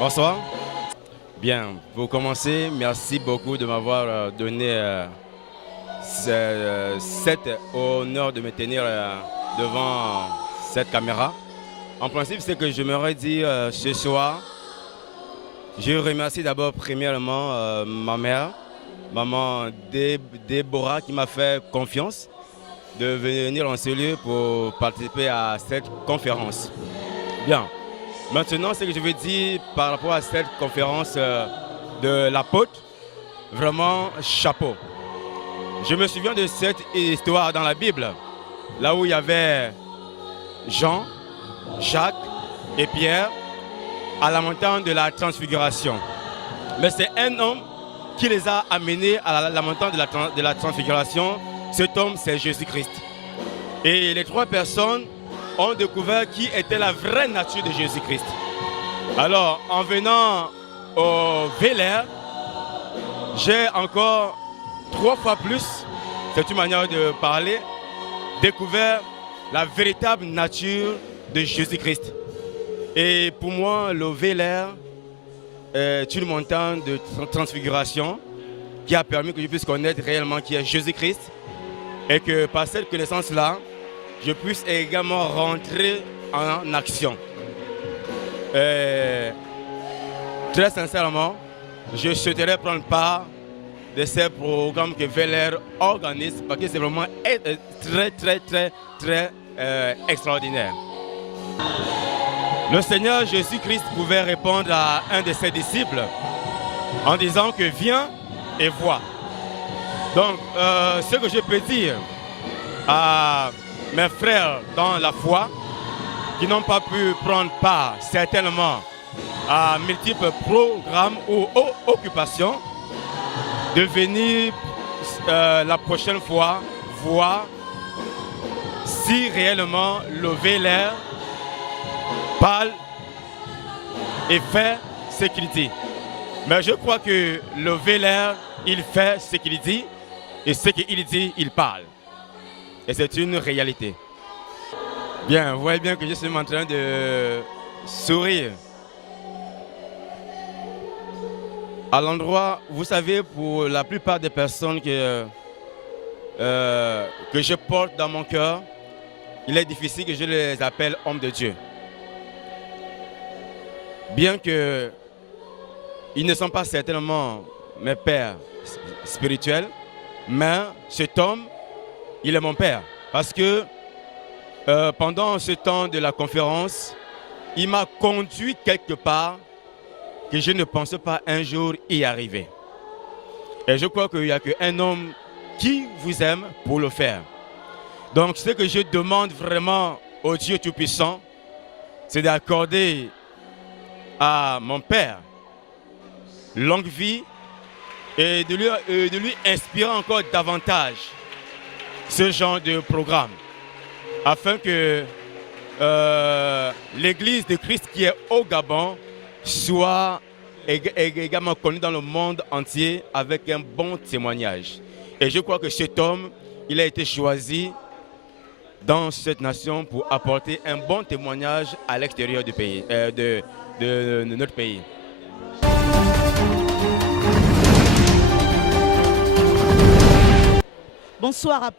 Bonsoir. Bien, pour commencer, merci beaucoup de m'avoir donné cet honneur de me tenir devant cette caméra. En principe, ce que j'aimerais dire ce soir, je remercie d'abord premièrement ma mère, maman Déborah, qui m'a fait confiance de venir en ce lieu pour participer à cette conférence. Bien. Maintenant, ce que je veux dire par rapport à cette conférence de l'apôtre, vraiment chapeau. Je me souviens de cette histoire dans la Bible, là où il y avait Jean, Jacques et Pierre à la montagne de la transfiguration. Mais c'est un homme qui les a amenés à la montagne de la transfiguration. Cet homme, c'est Jésus-Christ. Et les trois personnes ont découvert qui était la vraie nature de Jésus-Christ. Alors, en venant au Vélaire, j'ai encore 3 fois plus, c'est une manière de parler, découvert la véritable nature de Jésus-Christ. Et pour moi, le Vélaire est une montagne de transfiguration qui a permis que je puisse connaître réellement qui est Jésus-Christ et que par cette connaissance-là, je puisse également rentrer en action. Très sincèrement, je souhaiterais prendre part de ces programmes que Vélaire organise parce que c'est vraiment très extraordinaire. Le Seigneur Jésus-Christ pouvait répondre à un de ses disciples en disant que viens et vois. Donc, ce que je peux dire à mes frères dans la foi qui n'ont pas pu prendre part certainement à multiples programmes ou occupations, de venir la prochaine fois voir si réellement le Vélaire parle et fait ce qu'il dit. Mais je crois que le Vélaire, il fait ce qu'il dit et ce qu'il dit, il parle. Et c'est une réalité. Bien, vous voyez bien que je suis en train de sourire. À l'endroit, vous savez, pour la plupart des personnes que je porte dans mon cœur, il est difficile que je les appelle hommes de Dieu. Bien qu'ils ne sont pas certainement mes pères spirituels, mais cet homme, il est mon père. Parce que pendant ce temps de la conférence, il m'a conduit quelque part que je ne pensais pas un jour y arriver. Et je crois qu'il n'y a qu'un homme qui vous aime pour le faire. Donc ce que je demande vraiment au Dieu Tout-Puissant, c'est d'accorder à mon père longue vie et de lui inspirer encore davantage ce genre de programme, afin que l'Église de Christ qui est au Gabon soit également connue dans le monde entier avec un bon témoignage. Et je crois que cet homme, il a été choisi dans cette nation pour apporter un bon témoignage à l'extérieur du pays, de notre pays. Bonsoir à